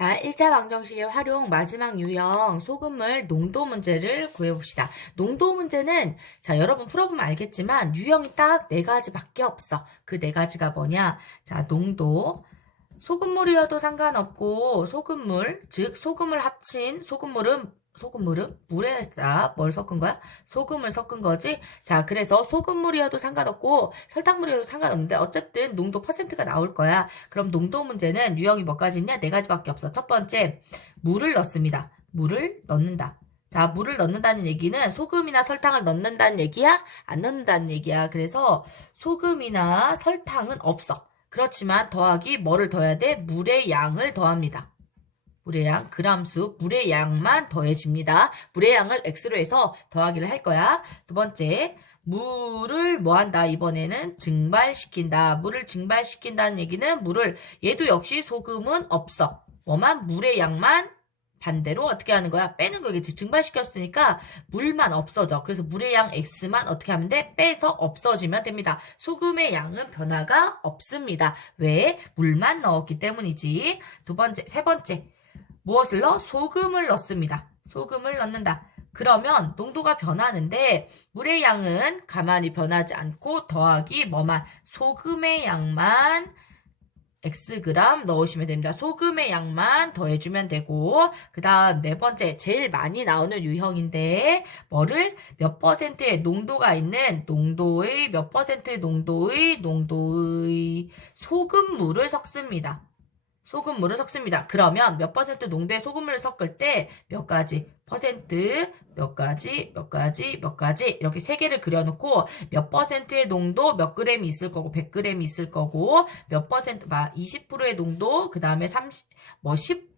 자, 1차 방정식의 활용 마지막 유형 소금물 농도 문제를 구해봅시다. 농도 문제는 자, 여러분 풀어보면 알겠지만 유형이 딱 네 가지밖에 없어. 그 네 가지가 뭐냐? 자, 농도 소금물이어도 상관없고 소금물, 즉 소금을 합친 소금물은 소금물은 물에다 뭘 섞은 거야? 소금을 섞은 거지. 자, 그래서 소금물이어도 상관없고 설탕물이어도 상관없는데 어쨌든 농도 퍼센트가 나올 거야. 그럼 농도 문제는 유형이 몇 가지 있냐? 네 가지밖에 없어. 첫 번째, 물을 넣습니다. 물을 넣는다. 자, 물을 넣는다는 얘기는 소금이나 설탕을 넣는다는 얘기야? 안 넣는다는 얘기야. 그래서 소금이나 설탕은 없어. 그렇지만 더하기 뭐를 더해야 돼? 물의 양을 더합니다. 물의 양, 그람수, 물의 양만 더해집니다. 물의 양을 x로 해서 더하기를 할 거야. 두 번째, 물을 뭐 한다? 이번에는 증발시킨다. 물을 증발시킨다는 얘기는 물을, 얘도 역시 소금은 없어. 뭐만? 물의 양만 반대로 어떻게 하는 거야? 빼는 거겠지. 증발시켰으니까 물만 없어져. 그래서 물의 양 X만 어떻게 하면 돼? 빼서 없어지면 됩니다. 소금의 양은 변화가 없습니다. 왜? 물만 넣었기 때문이지. 두 번째, 세 번째. 무엇을 넣어? 소금을 넣습니다. 소금을 넣는다. 그러면 농도가 변하는데 물의 양은 가만히 변하지 않고 더하기 뭐만 소금의 양만 xg 넣으시면 됩니다. 소금의 양만 더해주면 되고 그 다음 네 번째 제일 많이 나오는 유형인데 뭐를 몇 퍼센트의 농도가 있는 농도의 몇 퍼센트 농도의 농도의 소금물을 섞습니다. 소금물을 섞습니다. 그러면 몇 퍼센트 농도의 소금물을 섞을 때 몇 가지 퍼센트, 몇 가지, 몇 가지, 몇 가지 이렇게 세 개를 그려놓고 몇 퍼센트의 농도 몇 그램이 있을 거고 100g이 있을 거고 몇 퍼센트, 막 20%의 농도 그 다음에 30, 뭐 10,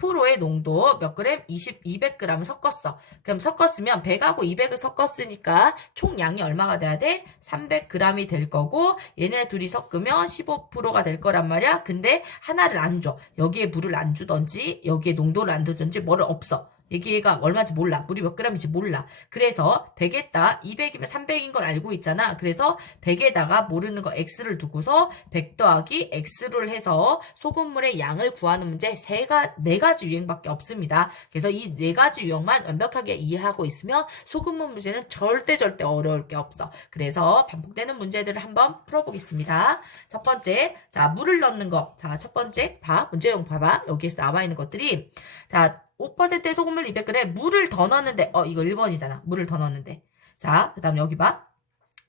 10%의 농도 몇 그램? 20, 200g을 섞었어. 그럼 섞었으면 100하고 200을 섞었으니까 총 양이 얼마가 돼야 돼? 300g이 될 거고 얘네 둘이 섞으면 15%가 될 거란 말이야. 근데 하나를 안 줘. 여기에 물을 안 주던지 여기에 농도를 안 주던지 뭐를 없어. 여기가 얼마인지 몰라. 물이 몇 g인지 몰라. 그래서 100에다 200이면 300인 걸 알고 있잖아. 그래서 100에다가 모르는 거 x를 두고서 100 더하기 x를 해서 소금물의 양을 구하는 문제 세 가, 네 가지 유형밖에 없습니다. 그래서 이 네 가지 유형만 완벽하게 이해하고 있으면 소금물 문제는 절대 절대 어려울 게 없어. 그래서 반복되는 문제들을 한번 풀어보겠습니다. 첫 번째, 자, 물을 넣는 거. 자, 첫 번째, 봐. 문제용 봐봐. 여기에서 나와 있는 것들이. 자, 5%의 소금물 200g, 물을 더 넣었는데, 어, 이거 1번이잖아. 물을 더 넣었는데. 자, 그 다음 여기 봐.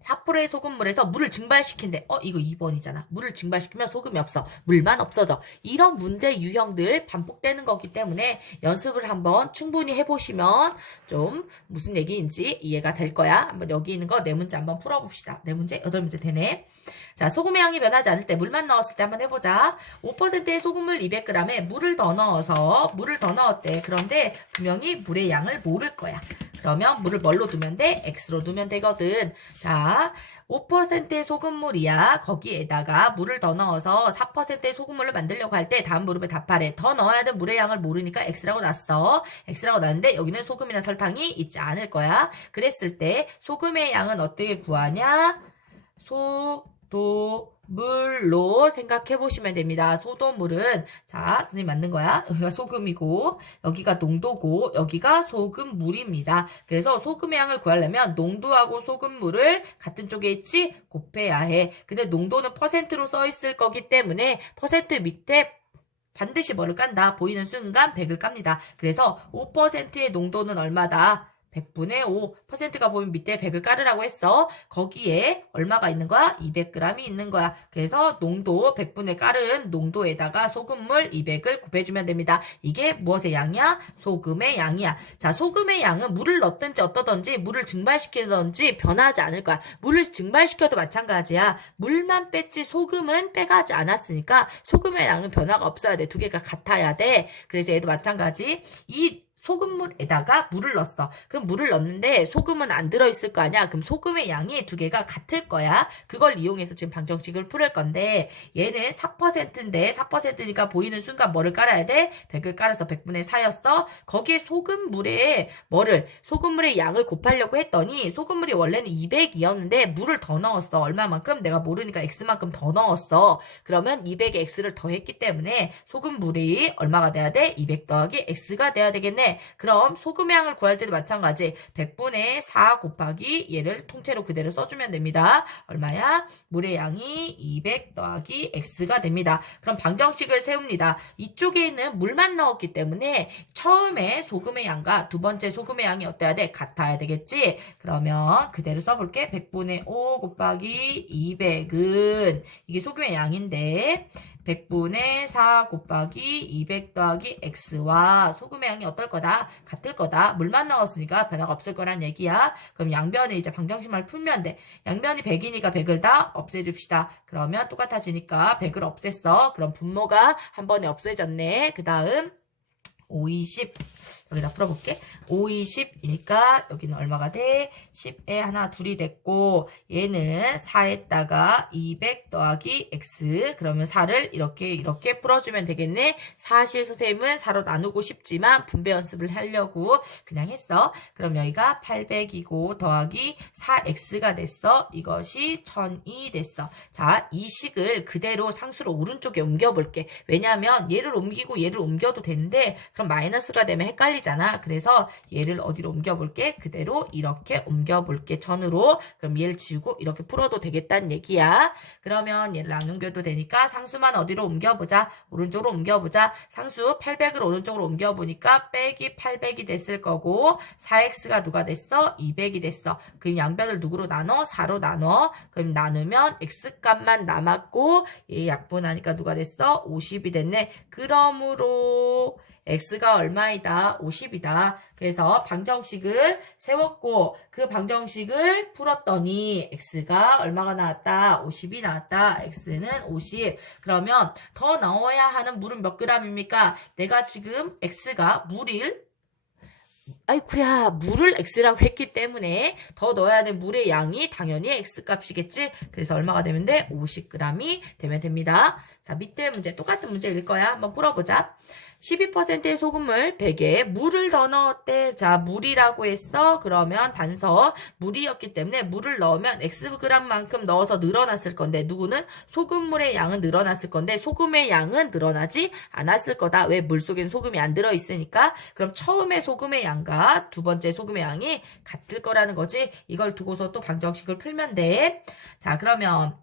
4%의 소금물에서 물을 증발시킨대. 어, 이거 2번이잖아. 물을 증발시키면 소금이 없어. 물만 없어져. 이런 문제 유형들 반복되는 거기 때문에 연습을 한번 충분히 해보시면 좀 무슨 얘기인지 이해가 될 거야. 한번 여기 있는 거네 문제 한번 풀어봅시다. 네 문제, 여덟 문제 되네. 자, 소금의 양이 변하지 않을 때 물만 넣었을 때 한번 해보자. 5%의 소금물 200g에 물을 더 넣어서 물을 더 넣었대. 그런데 분명히 물의 양을 모를 거야. 그러면 물을 뭘로 두면 돼? X로 두면 되거든. 자, 5%의 소금물이야. 거기에다가 물을 더 넣어서 4%의 소금물을 만들려고 할 때 다음 물음에 답하래. 더 넣어야 될 물의 양을 모르니까 X라고 놨어. X라고 놨는데 여기는 소금이나 설탕이 있지 않을 거야. 그랬을 때 소금의 양은 어떻게 구하냐? 소 도 물로 생각해 보시면 됩니다. 소도물은 자 선생님 맞는 거야. 여기가 소금이고 여기가 농도고 여기가 소금물입니다. 그래서 소금의 양을 구하려면 농도하고 소금물을 같은 쪽에 있지 곱해야 해. 근데 농도는 퍼센트로 써 있을 거기 때문에 퍼센트 밑에 반드시 뭐를 깐다. 보이는 순간 100을 깝니다. 그래서 5%의 농도는 얼마다? 100분의 5%가 보면 밑에 100을 깔으라고 했어. 거기에 얼마가 있는 거야? 200g이 있는 거야. 그래서 농도 100분의 깔은 농도에다가 소금물 200을 곱해주면 됩니다. 이게 무엇의 양이야? 소금의 양이야. 자, 소금의 양은 물을 넣든지 어떠든지 물을 증발시키든지 변하지 않을 거야. 물을 증발시켜도 마찬가지야. 물만 뺐지 소금은 빼가지 않았으니까 소금의 양은 변화가 없어야 돼. 두 개가 같아야 돼. 그래서 얘도 마찬가지. 이 소금물에다가 물을 넣었어. 그럼 물을 넣는데 소금은 안 들어있을 거 아니야? 그럼 소금의 양이 두 개가 같을 거야. 그걸 이용해서 지금 방정식을 풀을 건데 얘는 4%인데 4%니까 보이는 순간 뭐를 깔아야 돼? 100을 깔아서 100분의 4였어. 거기에 소금물에 뭐를 소금물의 양을 곱하려고 했더니 소금물이 원래는 200이었는데 물을 더 넣었어. 얼마만큼? 내가 모르니까 x만큼 더 넣었어. 그러면 200에 x를 더했기 때문에 소금물이 얼마가 돼야 돼? 200 더하기 x가 돼야 되겠네. 그럼 소금의 양을 구할 때도 마찬가지 100분의 4 곱하기 얘를 통째로 그대로 써주면 됩니다. 얼마야? 물의 양이 200 더하기 x가 됩니다. 그럼 방정식을 세웁니다. 이쪽에 있는 물만 넣었기 때문에 처음에 소금의 양과 두 번째 소금의 양이 어때야 돼? 같아야 되겠지? 그러면 그대로 써볼게. 100분의 5 곱하기 200은 이게 소금의 양인데 100분의 4 곱하기 200 더하기 x와 소금의 양이 어떨 거다? 같을 거다. 물만 넣었으니까 변화가 없을 거란 얘기야. 그럼 양변에 이제 방정식만 풀면 돼. 양변이 100이니까 100을 다 없애줍시다. 그러면 똑같아지니까 100을 없앴어. 그럼 분모가 한 번에 없어졌네. 그 다음 5, 20 여기다 풀어볼게. 5, 20이니까 여기는 얼마가 돼? 10에 하나 둘이 됐고 얘는 4에다가 200 더하기 x 그러면 4를 이렇게 이렇게 풀어주면 되겠네. 사실 선생님은 4로 나누고 싶지만 분배 연습을 하려고 그냥 했어. 그럼 여기가 800이고 더하기 4x가 됐어. 이것이 1000이 됐어. 자, 이 식을 그대로 상수로 오른쪽에 옮겨볼게. 왜냐하면 얘를 옮기고 얘를 옮겨도 되는데 그럼 마이너스가 되면 헷갈리 잖아. 그래서 얘를 어디로 옮겨볼게? 그대로 이렇게 옮겨볼게. 전으로. 그럼 얘를 지우고 이렇게 풀어도 되겠다는 얘기야. 그러면 얘를 안 옮겨도 되니까 상수만 어디로 옮겨보자. 오른쪽으로 옮겨보자. 상수 800을 오른쪽으로 옮겨보니까 빼기 800이 됐을 거고 4x가 누가 됐어? 200이 됐어. 그럼 양변을 누구로 나눠? 4로 나눠. 그럼 나누면 x값만 남았고 얘 약분하니까 누가 됐어? 50이 됐네. 그러므로 x가 얼마이다? 50이다. 그래서 방정식을 세웠고 그 방정식을 풀었더니 x가 얼마가 나왔다? 50이 나왔다. x는 50. 그러면 더 넣어야 하는 물은 몇 g입니까? 내가 지금 x가 물을 아이쿠야 물을 x라고 했기 때문에 더 넣어야 될 물의 양이 당연히 x값이겠지 그래서 얼마가 되면 돼? 50g이 되면 됩니다 자 밑에 문제 똑같은 문제일 거야 한번 풀어보자 12%의 소금을 100에 물을 더 넣었대. 자, 물이라고 했어. 그러면 단서 물이었기 때문에 물을 넣으면 Xg만큼 넣어서 늘어났을 건데 누구는 소금물의 양은 늘어났을 건데 소금의 양은 늘어나지 않았을 거다. 왜? 물 속엔 소금이 안 들어 있으니까. 그럼 처음에 소금의 양과 두 번째 소금의 양이 같을 거라는 거지. 이걸 두고서 또 방정식을 풀면 돼. 자, 그러면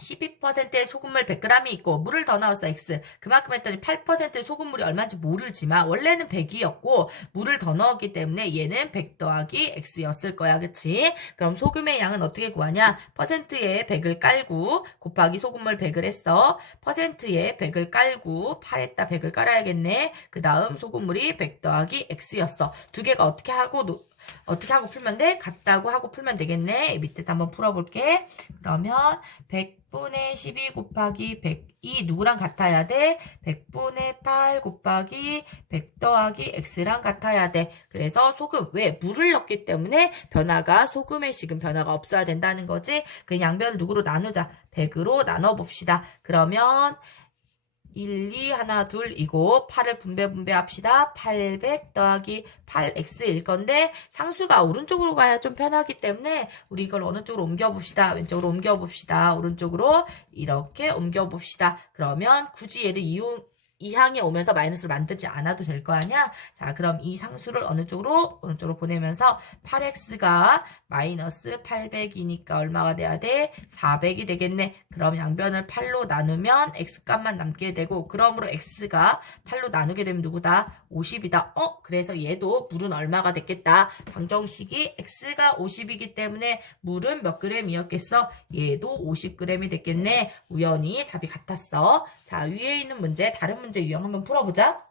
12%의 소금물 100g이 있고 물을 더 넣었어 x. 그만큼 했더니 8%의 소금물이 얼마인지 모르지만 원래는 100이었고 물을 더 넣었기 때문에 얘는 100 더하기 x였을 거야. 그치? 그럼 소금의 양은 어떻게 구하냐? 퍼센트에 100을 깔고 곱하기 소금물 100을 했어. 퍼센트에 100을 깔고 8에다 100을 깔아야겠네. 그 다음 소금물이 100 더하기 x였어. 두 개가 어떻게 하고 노, 어떻게 하고 풀면 돼? 같다고 하고 풀면 되겠네. 밑에 한번 풀어볼게. 그러면 100분의 12 곱하기 100이 누구랑 같아야 돼? 100분의 8 곱하기 100 더하기 x랑 같아야 돼. 그래서 소금, 왜? 물을 넣기 때문에 변화가 소금의 식은 변화가 없어야 된다는 거지. 그 양변을 누구로 나누자? 100으로 나눠봅시다. 그러면 1, 2, 하나, 둘, 이고 8을 분배 분배합시다. 800 더하기 8x일 건데 상수가 오른쪽으로 가야 좀 편하기 때문에 우리 이걸 어느 쪽으로 옮겨봅시다. 왼쪽으로 옮겨봅시다. 오른쪽으로 이렇게 옮겨봅시다. 그러면 굳이 얘를 이용, 이 항에 오면서 마이너스를 만들지 않아도 될 거 아니야? 자, 그럼 이 상수를 어느 쪽으로? 오른쪽으로 보내면서 8x가 마이너스 800이니까 얼마가 돼야 돼? 400이 되겠네. 그럼 양변을 8로 나누면 x값만 남게 되고 그러므로 x가 8로 나누게 되면 누구다? 50이다. 어? 그래서 얘도 물은 얼마가 됐겠다? 방정식이 x가 50이기 때문에 물은 몇 g이었겠어? 얘도 50g이 됐겠네. 우연히 답이 같았어. 자, 위에 있는 문제, 다른 문제 유형 한번 풀어보자.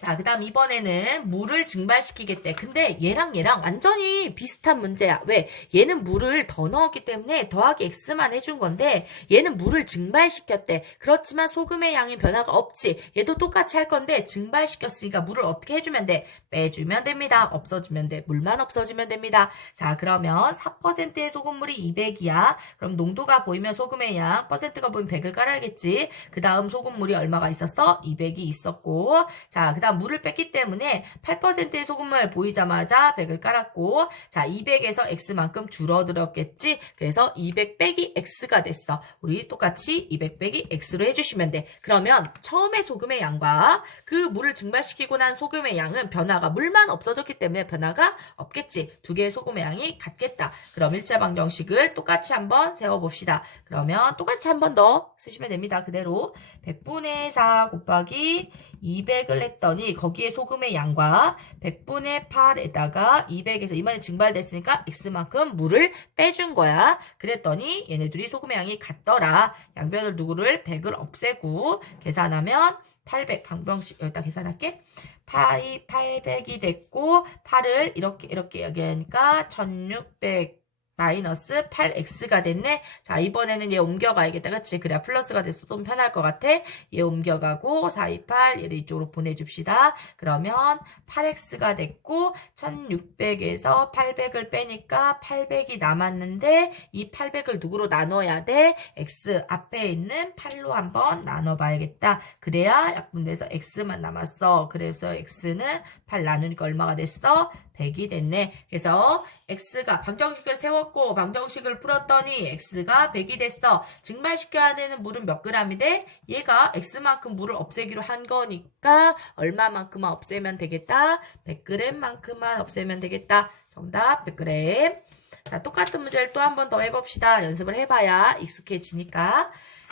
자, 그 다음 이번에는 물을 증발시키겠대. 근데 얘랑 얘랑 완전히 비슷한 문제야. 왜? 얘는 물을 더 넣었기 때문에 더하기 X만 해준 건데 얘는 물을 증발시켰대. 그렇지만 소금의 양이 변화가 없지. 얘도 똑같이 할 건데 증발시켰으니까 물을 어떻게 해주면 돼? 빼주면 됩니다. 없어지면 돼. 물만 없어지면 됩니다. 자, 그러면 4%의 소금물이 200이야. 그럼 농도가 보이면 소금의 양, 퍼센트가 보이면 100을 깔아야겠지. 그 다음 소금물이 얼마가 있었어? 200이 있었고. 자, 그 다음 물을 뺐기 때문에 8%의 소금물 보이자마자 100을 깔았고. 자, 200에서 X만큼 줄어들었겠지. 그래서 200 빼기 X가 됐어. 우리 똑같이 200 빼기 X로 해주시면 돼. 그러면 처음에 소금의 양과 그 물을 증발시키고 난 소금의 양은 변화가 물만 없어졌기 때문에 변화가 없겠지. 두 개의 소금의 양이 같겠다. 그럼 일자 방정식을 똑같이 한번 세워봅시다. 그러면 똑같이 한번 더 쓰시면 됩니다. 그대로 100분의 4 곱하기 200을 했더니 거기에 소금의 양과 100분의 8에다가 200에서 이만이 증발됐으니까 x만큼 물을 빼준 거야. 그랬더니 얘네들이 소금의 양이 같더라. 양변을 누구를 100을 없애고 계산하면 800 방정식 여기다 계산할게. 파이 800이 됐고 8을 이렇게 이렇게 여기하니까 1600 마이너스 8x가 됐네. 자, 이번에는 얘 옮겨가야겠다. 그치? 그래야 플러스가 돼서 좀 편할 것 같아. 얘 옮겨가고 428 얘를 이쪽으로 보내줍시다. 그러면 8x가 됐고 1600에서 800을 빼니까 800이 남았는데 이 800을 누구로 나눠야 돼? x 앞에 있는 8로 한번 나눠봐야겠다. 그래야 약분돼서 x만 남았어. 그래서 x는 8 나누니까 얼마가 됐어? 100이 됐네. 그래서 x가 방정식을 세 웠고 방정식을 풀었더니 x가 100이 됐어. 증발시켜야 되는 물은 몇 g이 돼? 얘가 x만큼 물을 없애기로 한 거니까 얼마만큼만 없애면 되겠다? 100g만큼만 없애면 되겠다. 정답 100g. 자, 똑같은 문제를 또 한 번 더 해봅시다. 연습을 해봐야 익숙해지니까.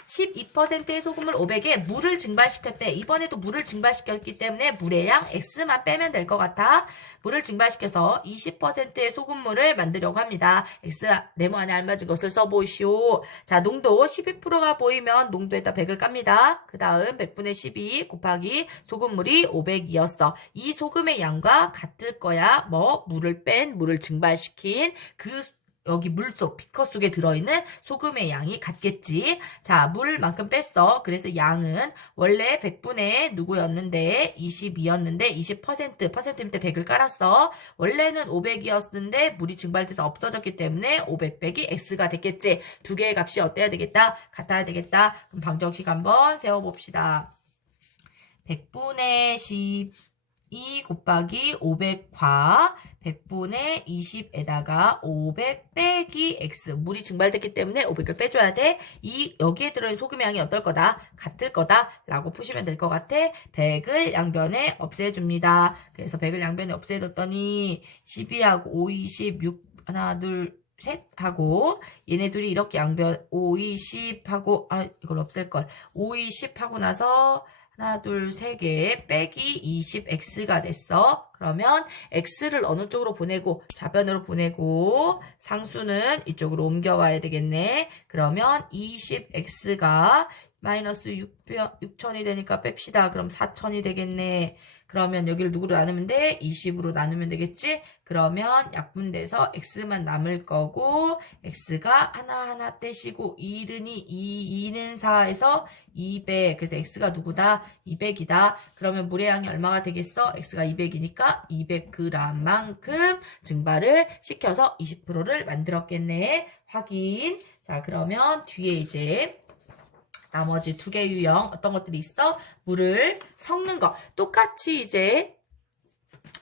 12%의 소금을 500에 물을 증발시켰대. 이번에도 물을 증발시켰기 때문에 물의 양 X만 빼면 될 것 같아. 물을 증발시켜서 20%의 소금물을 만들려고 합니다. X 네모 안에 알맞은 것을 써보시오. 자, 농도 12%가 보이면 농도에다 100을 깝니다. 그 다음 100분의 12 곱하기 소금물이 500이었어. 이 소금의 양과 같을 거야. 뭐 물을 뺀, 물을 증발시킨 그 여기 물속, 비커 속에 들어있는 소금의 양이 같겠지. 자, 물만큼 뺐어. 그래서 양은 원래 100분의 누구였는데 22였는데 20% 퍼센트 밑에 100을 깔았어. 원래는 500이었는데 물이 증발돼서 없어졌기 때문에 500 빼기 x가 됐겠지. 두 개의 값이 어때야 되겠다? 같아야 되겠다. 그럼 방정식 한번 세워봅시다. 100분의 12 곱하기 500과 100분의 20에다가 500 빼기 x 물이 증발됐기 때문에 500을 빼줘야 돼. 이 여기에 들어있는 소금의 양이 어떨 거다? 같을 거다 라고 푸시면 될 것 같아. 100을 양변에 없애줍니다. 그래서 100을 양변에 없애줬더니 12하고 5, 20, 6 하나 둘 셋 하고 얘네들이 이렇게 양변 5, 2, 10 하고 아 이걸 없앨 걸 5, 2, 10 하고 나서 하나, 둘, 세 개, 빼기 20x가 됐어. 그러면 x를 어느 쪽으로 보내고, 좌변으로 보내고, 상수는 이쪽으로 옮겨와야 되겠네. 그러면 20x가 마이너스 6천이 되니까 뺍시다. 그럼 4천이 되겠네. 그러면 여기를 누구로 나누면 돼? 20으로 나누면 되겠지? 그러면 약분돼서 x만 남을 거고 x가 하나하나 떼시고 1은이 2, 2는 4에서 200 그래서 x가 누구다? 200이다. 그러면 물의 양이 얼마가 되겠어? x가 200이니까 200g만큼 증발을 시켜서 20%를 만들었겠네. 확인. 자 그러면 뒤에 이제 나머지 두 개 유형 어떤 것들이 있어? 물을 섞는 거. 똑같이 이제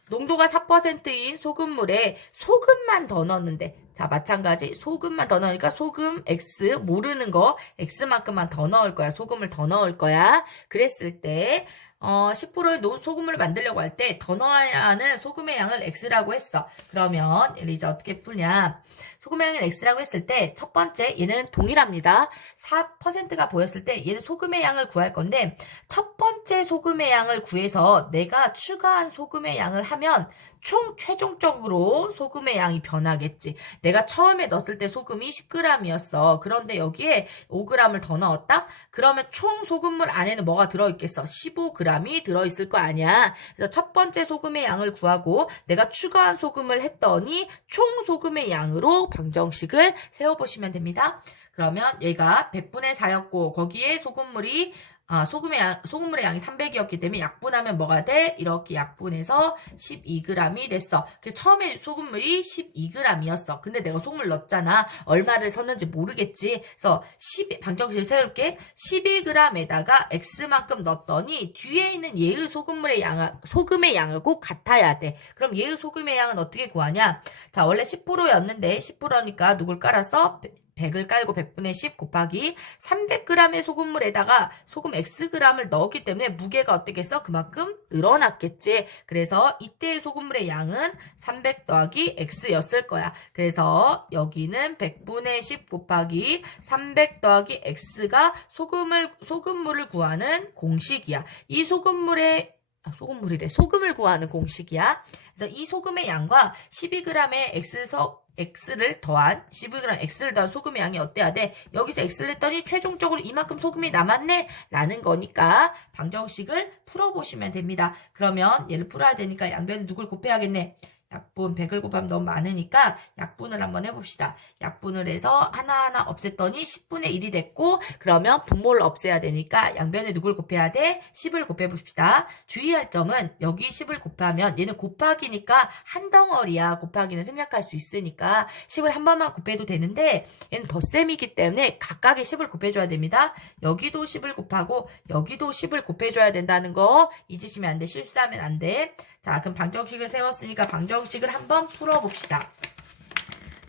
농도가 4%인 소금물에 소금만 더 넣었는데 자 마찬가지 소금만 더 넣으니까 소금 X 모르는 거 X만큼만 더 넣을 거야. 소금을 더 넣을 거야. 그랬을 때 어, 10%의 노, 소금을 만들려고 할 때 더 넣어야 하는 소금의 양을 X라고 했어. 그러면 얘를 이제 어떻게 풀냐. 소금의 양을 X라고 했을 때 첫 번째 얘는 동일합니다. 4%가 보였을 때 얘는 소금의 양을 구할 건데 첫 번째 소금의 양을 구해서 내가 추가한 소금의 양을 하면 총 최종적으로 소금의 양이 변하겠지. 내가 처음에 넣었을 때 소금이 10g이었어. 그런데 여기에 5g을 더 넣었다? 그러면 총 소금물 안에는 뭐가 들어있겠어? 15g 이 들어있을 거 아니야. 그래서 첫 번째 소금의 양을 구하고 내가 추가한 소금을 했더니 총 소금의 양으로 방정식을 세워보시면 됩니다. 그러면 얘가 100분의 4였고 거기에 소금물이 아, 소금의 양, 소금물의 양이 300이었기 때문에 약분하면 뭐가 돼? 이렇게 약분해서 12g이 됐어. 그 처음에 소금물이 12g이었어. 근데 내가 소금을 넣었잖아. 얼마를 썼는지 모르겠지. 그래서 10, 방정식을 세울게. 12g에다가 x만큼 넣었더니 뒤에 있는 얘의 소금물의 양, 소금의 꼭 같아야 돼. 그럼 얘의 소금의 양은 어떻게 구하냐? 자, 원래 10%였는데 10%니까 누굴 깔아서 100을 깔고 100분의 10 곱하기 300g의 소금물에다가 소금 xg을 넣었기 때문에 무게가 어떻겠어? 그만큼 늘어났겠지. 그래서 이때의 소금물의 양은 300 더하기 x였을 거야. 그래서 여기는 100분의 10 곱하기 300 더하기 x가 소금을 소금물을 구하는 공식이야. 이 소금물의 아, 소금물이래. 소금을 구하는 공식이야. 그래서 이 소금의 양과 12g의 x서 x를 더한 12g x를 더한 소금의 양이 어때야 돼? 여기서 x를 했더니 최종적으로 이만큼 소금이 남았네? 라는 거니까 방정식을 풀어보시면 됩니다. 그러면 얘를 풀어야 되니까 양변에 누굴 곱해야겠네? 약분 100을 곱하면 너무 많으니까 약분을 한번 해봅시다. 약분을 해서 하나하나 없앴더니 10분의 1이 됐고 그러면 분모를 없애야 되니까 양변에 누굴 곱해야 돼? 10을 곱해봅시다. 주의할 점은 여기 10을 곱하면 얘는 곱하기니까 한 덩어리야. 곱하기는 생략할 수 있으니까 10을 한 번만 곱해도 되는데 얘는 덧셈이기 때문에 각각의 10을 곱해줘야 됩니다. 여기도 10을 곱하고 여기도 10을 곱해줘야 된다는 거 잊으시면 안 돼. 실수하면 안 돼. 자, 그럼 방정식을 세웠으니까 방정식을 한번 풀어봅시다.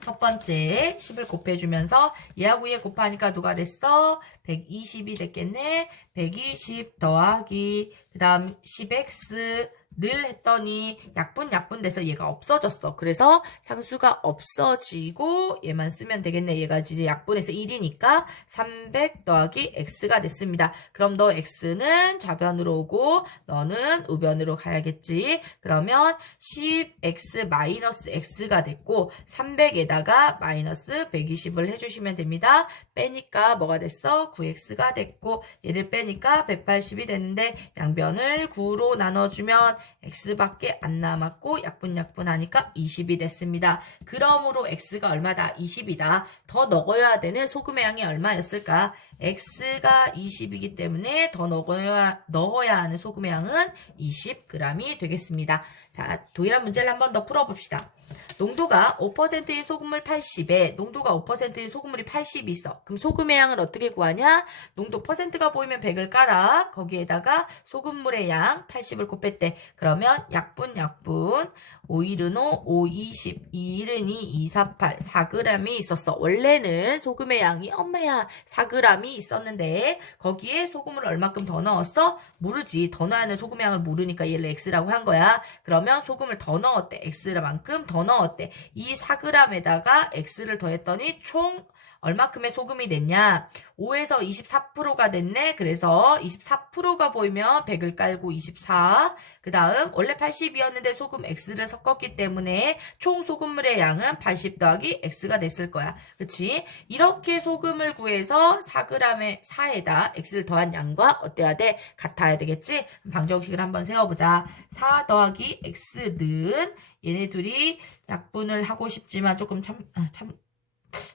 첫 번째 10을 곱해주면서 얘하고 얘 곱하니까 누가 됐어? 120이 됐겠네. 120 더하기 그 다음 10x 늘 했더니 약분 약분 돼서 얘가 없어졌어. 그래서 상수가 없어지고 얘만 쓰면 되겠네. 얘가 이제 약분해서 1이니까 300 더하기 x가 됐습니다. 그럼 너 x는 좌변으로 오고 너는 우변으로 가야겠지. 그러면 10x 마이너스 x가 됐고 300에다가 마이너스 120을 해주시면 됩니다. 빼니까 뭐가 됐어? 9x가 됐고 얘를 빼니까 180이 됐는데 양변을 9로 나눠주면 x밖에 안 남았고 약분약분 하니까 20이 됐습니다. 그러므로 x가 얼마다? 20이다. 더 넣어야 되는 소금의 양이 얼마였을까? x가 20이기 때문에 더 넣어야, 넣어야 하는 소금의 양은 20g이 되겠습니다. 자, 도일한 문제를 한번 더 풀어봅시다. 농도가 5%인 소금물 80에 농도가 5%인 소금물이 80이 있어. 그럼 소금의 양을 어떻게 구하냐? 농도 퍼센트가 보이면 100을 깔아. 거기에다가 소금물의 양 80을 곱했대. 그러면 약분 약분 5일은 5, 5, 20, 2일은 2, 2, 4, 8, 4g이 있었어. 원래는 소금의 양이 엄마야 4g이 있었는데 거기에 소금을 얼마큼 더 넣었어? 모르지. 더 넣어야 하는 소금의 양을 모르니까 얘를 x라고 한 거야. 그러면 소금을 더 넣었대. x만큼 더 넣었대. 이 4g에다가 x를 더했더니 총 얼마큼의 소금이 됐냐? 5에서 24%가 됐네. 그래서 24%가 보이면 100을 깔고 24. 그 다음 원래 80이었는데 소금 X를 섞었기 때문에 총 소금물의 양은 80 더하기 X가 됐을 거야. 그치? 이렇게 소금을 구해서 4g의 4에다 X를 더한 양과 어때야 돼? 같아야 되겠지? 방정식을 한번 세워보자. 4 더하기 X는 얘네 둘이 약분을 하고 싶지만 조금 참, 아, 참,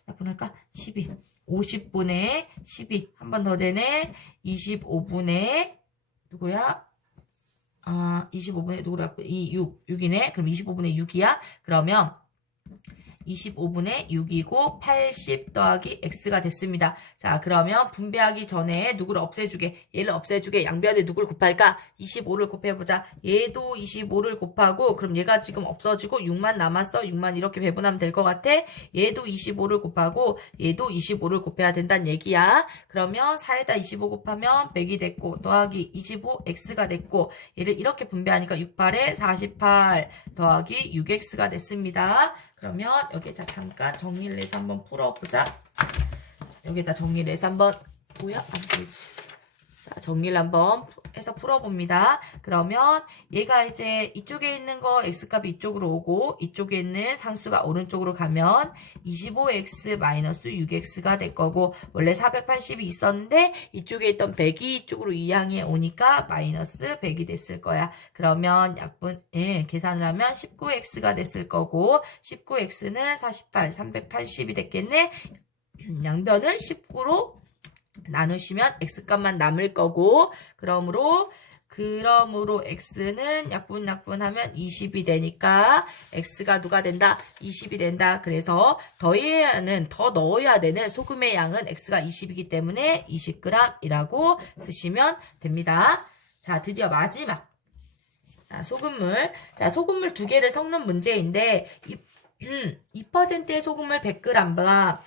약분할까? 12. 50분의 12. 한 번 더 되네. 25분의 누구야? 아, 25분의 누구라? 이 6. 6이네. 그럼 25분의 6이야. 그러면 25분의 6이고 80 더하기 x가 됐습니다. 자 그러면 분배하기 전에 누구를 없애주게 얘를 없애주게 양변에 누굴 곱할까? 25를 곱해보자. 얘도 25를 곱하고 그럼 얘가 지금 없어지고 6만 남았어. 6만 이렇게 배분하면 될 것 같아. 얘도 25를 곱하고 얘도 25를 곱해야 된다는 얘기야. 그러면 4에다 25 곱하면 100이 됐고 더하기 25x가 됐고 얘를 이렇게 분배하니까 6, 8에 48 더하기 6x가 됐습니다. 그러면 여기에 자 잠깐 정리를 해서 한번 풀어보자. 자, 여기다 정리를 해서 한번 뭐야? 안 되지. 자, 정리를 한번 해서 풀어봅니다. 그러면 얘가 이제 이쪽에 있는 거 x값이 이쪽으로 오고 이쪽에 있는 상수가 오른쪽으로 가면 25x-6x가 될 거고 원래 480이 있었는데 이쪽에 있던 100이 이쪽으로 이항에 오니까 마이너스 100이 됐을 거야. 그러면 약분 예, 계산을 하면 19x가 됐을 거고 19x는 48, 380이 됐겠네. 양변을 19로 나누시면 x값만 남을 거고 그러므로 그러므로 x는 약분 약분하면 20이 되니까 x가 누가 된다? 20이 된다. 그래서 더해야 하는 더 넣어야 되는 소금의 양은 x가 20이기 때문에 20g이라고 쓰시면 됩니다. 자, 드디어 마지막 자, 소금물. 자, 소금물 두 개를 섞는 문제인데 2, 2%의 소금물 100g과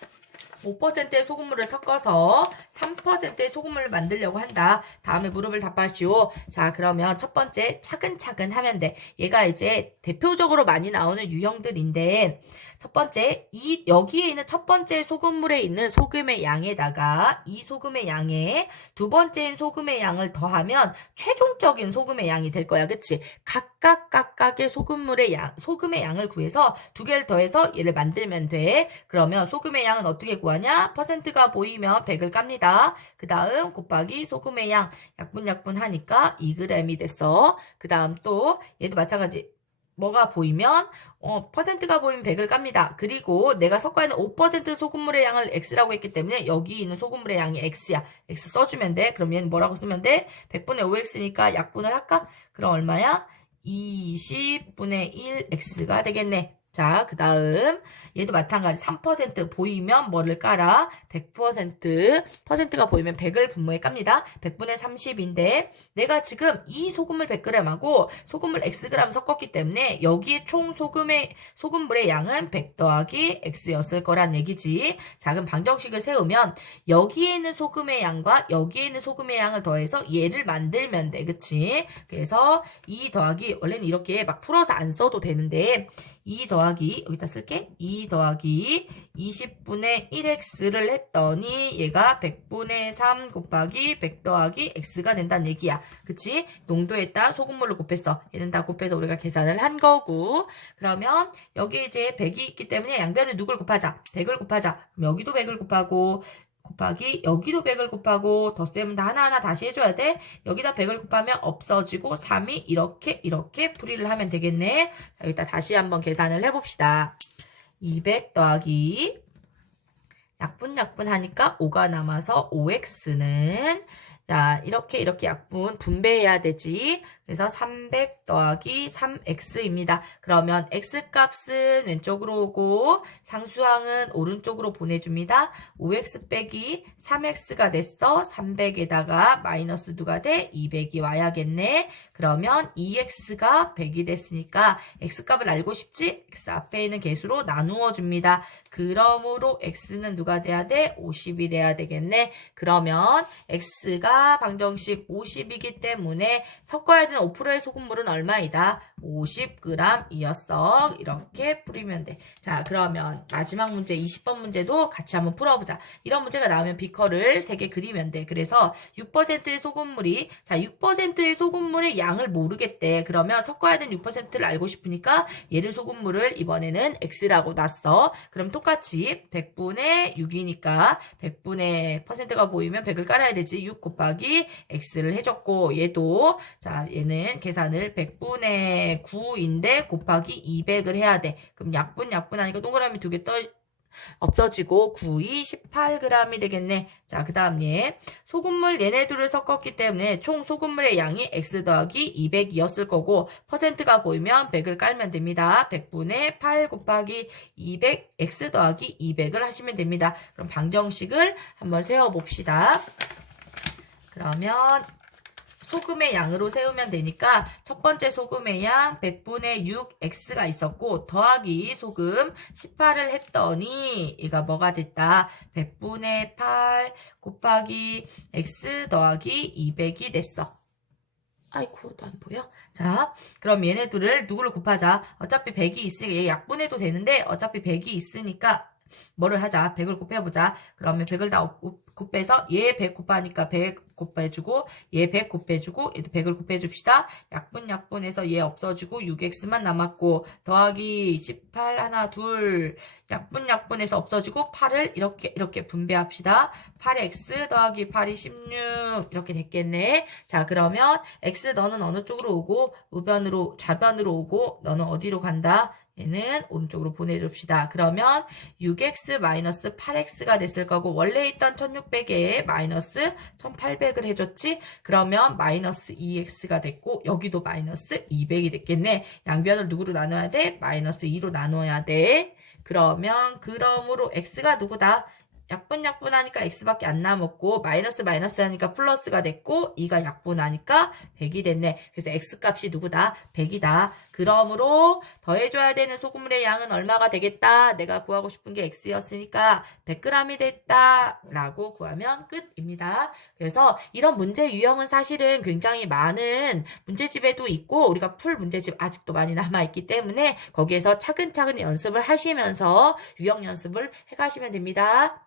5%의 소금물을 섞어서 3%의 소금물을 만들려고 한다. 다음에 무릎을 답하시오. 자, 그러면 첫 번째 차근차근 하면 돼. 얘가 이제 대표적으로 많이 나오는 유형들인데 첫 번째 이 여기에 있는 첫 번째 소금물에 있는 소금의 양에다가 이 소금의 양에 두 번째인 소금의 양을 더하면 최종적인 소금의 양이 될 거야. 그치? 각각 각각의 소금물의 양, 소금의 양을 구해서 두 개를 더해서 얘를 만들면 돼. 그러면 소금의 양은 어떻게 구하 냐? 퍼센트가 보이면 100을 깝니다. 그 다음 곱하기 소금의 양 약분약분 하니까 2g이 됐어. 그 다음 또 얘도 마찬가지. 뭐가 보이면 어, 퍼센트가 보이면 100을 깝니다. 그리고 내가 섞어야 하는 5% 소금물의 양을 x라고 했기 때문에 여기 있는 소금물의 양이 x야. x 써주면 돼. 그럼 얘는 뭐라고 쓰면 돼? 100분의 5x니까 약분을 할까? 그럼 얼마야? 20분의 1x가 되겠네. 자, 그 다음 얘도 마찬가지 3% 보이면 뭐를 깔아? 100% 퍼센트가 보이면 100을 분모에 깝니다. 100분의 30인데 내가 지금 이 소금물 100g하고 소금물 xg 섞었기 때문에 여기에 총 소금의 소금물의 양은 100 더하기 x였을 거란 얘기지. 자, 그럼 방정식을 세우면 여기에 있는 소금의 양과 여기에 있는 소금의 양을 더해서 얘를 만들면 돼. 그치? 그래서 2 더하기 원래는 이렇게 막 풀어서 안 써도 되는데 2 더하기 여기다 쓸게. 2 더하기 20분의 1x를 했더니 얘가 100분의 3 곱하기 100 더하기 x가 된다는 얘기야. 그치? 농도에다 소금물을 곱했어. 얘는 다 곱해서 우리가 계산을 한 거고. 그러면 여기 이제 100이 있기 때문에 양변에 누굴 곱하자? 100을 곱하자. 그럼 여기도 100을 곱하고 곱하기 여기도 100을 곱하고 덧셈은 다 하나하나 다시 해줘야 돼. 여기다 100을 곱하면 없어지고 3이 이렇게 이렇게 풀이를 하면 되겠네. 자, 여기다 다시 한번 계산을 해봅시다. 200 더하기 약분 약분 하니까 5가 남아서 5x는 자 이렇게 이렇게 약분 분배해야 되지. 그래서 300 더하기 3x입니다. 그러면 x값은 왼쪽으로 오고 상수항은 오른쪽으로 보내줍니다. 5x 빼기 3x가 됐어. 300에다가 마이너스 누가 돼? 200이 와야겠네. 그러면 2x가 100이 됐으니까 x값을 알고 싶지? x 앞에 있는 개수로 나누어 줍니다. 그러므로 x는 누가 돼야 돼? 50이 돼야 되겠네. 그러면 x가 방정식 50이기 때문에 섞어야 되는 5%의 소금물은 얼마이다? 50g이었어. 이렇게 풀이면 돼. 자, 그러면 마지막 문제 20번 문제도 같이 한번 풀어보자. 이런 문제가 나오면 비커를 3개 그리면 돼. 그래서 6%의 소금물이 자, 6%의 소금물의 양을 모르겠대. 그러면 섞어야 되는 6%를 알고 싶으니까 얘를 소금물을 이번에는 x라고 놨어. 그럼 똑같이 100분의 6이니까 100분의 퍼센트가 보이면 100을 깔아야 되지. 6 곱하기 x를 해줬고 얘도 자, 얘는 계산을 100분의 9인데 곱하기 200을 해야 돼. 그럼 약분 약분 하니까 동그라미 두 개 떠 없어지고 9이 18g이 되겠네. 자, 그 다음 얘. 소금물 얘네 둘을 섞었기 때문에 총 소금물의 양이 x 더하기 200이었을 거고 퍼센트가 보이면 100을 깔면 됩니다. 100분의 8 곱하기 200 x 더하기 200을 하시면 됩니다. 그럼 방정식을 한번 세워봅시다. 그러면 소금의 양으로 세우면 되니까 첫 번째 소금의 양 100분의 6x가 있었고 더하기 소금 18을 했더니 얘가 뭐가 됐다? 100분의 8 곱하기 x 더하기 200이 됐어. 아이고 또안 보여? 자 그럼 얘네 둘을 누구를 곱하자? 어차피 100이 있으니까 얘 약분해도 되는데 어차피 100이 있으니까 뭐를 하자? 100을 곱해보자. 그러면 100을 다 곱해서 얘 100 곱하니까 100 곱해주고 얘 100 곱해주고 얘도 100을 곱해줍시다. 약분 약분해서 얘 없어지고 6x만 남았고 더하기 18 하나 둘 약분 약분해서 없어지고 8을 이렇게 이렇게 분배합시다. 8x 더하기 8이 16 이렇게 됐겠네. 자 그러면 x 너는 어느 쪽으로 오고 우변으로 좌변으로 오고 너는 어디로 간다? 얘는 오른쪽으로 보내줍시다. 그러면 6x 마이너스 8x가 됐을 거고 원래 있던 1600에 마이너스 1800을 해줬지? 그러면 마이너스 2x가 됐고 여기도 마이너스 200이 됐겠네. 양변을 누구로 나눠야 돼? 마이너스 2로 나눠야 돼. 그러면 그러므로 x가 누구다? 약분 약분하니까 x밖에 안 남았고 마이너스 마이너스 하니까 플러스가 됐고 2가 약분하니까 100이 됐네. 그래서 x 값이 누구다? 100이다. 그러므로 더해줘야 되는 소금물의 양은 얼마가 되겠다? 내가 구하고 싶은 게 x였으니까 100g이 됐다. 라고 구하면 끝입니다. 그래서 이런 문제 유형은 사실은 굉장히 많은 문제집에도 있고 우리가 풀 문제집 아직도 많이 남아있기 때문에 거기에서 차근차근 연습을 하시면서 유형 연습을 해가시면 됩니다.